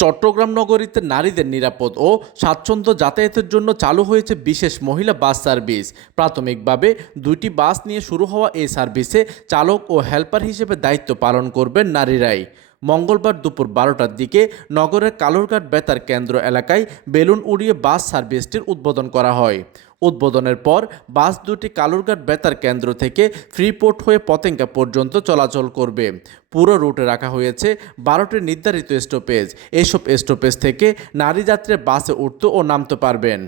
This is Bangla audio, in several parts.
চট্টগ্রাম নগরীতে নারীদের নিরাপদ ও স্বাচ্ছন্দ্য যাতায়াতের জন্য চালু হয়েছে বিশেষ মহিলা বাস সার্ভিস। প্রাথমিকভাবে 2টি বাস নিয়ে শুরু হওয়া এই সার্ভিসে চালক ও হেল্পার হিসেবে দায়িত্ব পালন করবেন নারীরাই। মঙ্গলবার দুপুর 12টার দিকে নগরের কালুরঘাট বেতার কেন্দ্র এলাকায় বেলুন উড়িয়ে বাস সার্ভিসটির উদ্বোধন করা হয়। উদ্বোধনের পর বাস দুটি কালুরঘাট বেতার কেন্দ্র থেকে ফ্রিপোর্ট হয়ে পতেঙ্গা পর্যন্ত চলাচল করবে। পুরো রুটে রাখা হয়েছে 12টি নির্ধারিত স্টপেজ। এসব স্টপেজ থেকে নারী যাত্রীরা বাসে উঠতে ও নামতে পারবেন।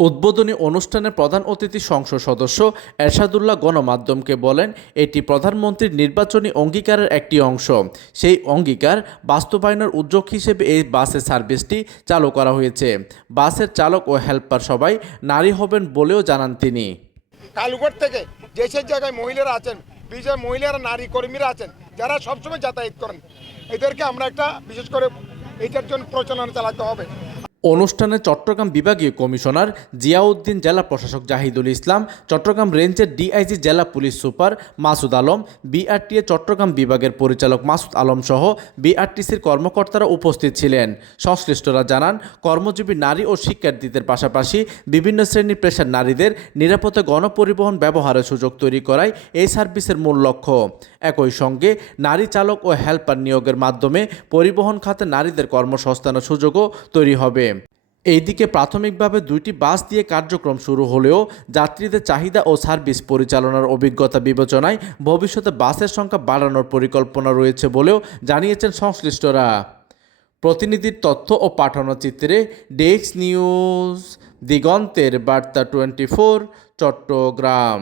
উদ্বোধনী অনুষ্ঠানে প্রধান অতিথি সংসদ সদস্য এরশাদুল্লাহ গণমাধ্যমকে বলেন, এটি প্রধানমন্ত্রীর নির্বাচনী অঙ্গীকারের একটি অংশ। সেই অঙ্গীকার বাস্তবায়নের উদ্যোগ হিসেবে এই বাসের সার্ভিসটি চালু করা হয়েছে। বাসের চালক ও হেল্পার সবাই নারী হবেন বলেও জানান তিনি। কালুঘাট থেকে যেসব জায়গায় মহিলারা আছেন, বিশেষ মহিলারা নারী কর্মীরা আছেন যারা সবসময় যাতায়াত করেন, এদেরকে আমরা একটা বিশেষ করে এটার জন্য প্রচারণা চালাতে হবে। অনুষ্ঠানে চট্টগ্রাম বিভাগীয় কমিশনার জিয়াউদ্দিন, জেলা প্রশাসক জাহিদুল ইসলাম, চট্টগ্রাম রেঞ্জের ডিআইজি জেলা police super Masud Alam, BRTA Chittagong বিভাগের পরিচালক মাসুদ আলম সহ বিআরটিসির কর্মকর্তারা উপস্থিত ছিলেন। সংশ্লিষ্টরা জানান, কর্মজীবী নারী ও শিক্ষার্থীদের পাশাপাশি বিভিন্ন শ্রেণী পেশার নারীদের নিরাপদে গণপরিবহন ব্যবহারের সুযোগ তৈরি করাই এই সার্ভিসের মূল লক্ষ্য। একই সঙ্গে নারী চালক ও হেল্পার নিয়োগের মাধ্যমে পরিবহন খাতে নারীদের কর্মসংস্থানের সুযোগও তৈরি হবে। এইদিকে প্রাথমিকভাবে 2টি বাস দিয়ে কার্যক্রম শুরু হলেও যাত্রীদের চাহিদা ও সার্ভিস পরিচালনার অভিজ্ঞতা বিবেচনায় ভবিষ্যতে বাসের সংখ্যা বাড়ানোর পরিকল্পনা রয়েছে বলেও জানিয়েছেন সংশ্লিষ্টরা। প্রতিনিধির তথ্য ও পাঠানো চিত্রে ডেস্ক নিউজ, দিগন্তের বার্তা 24, চট্টগ্রাম।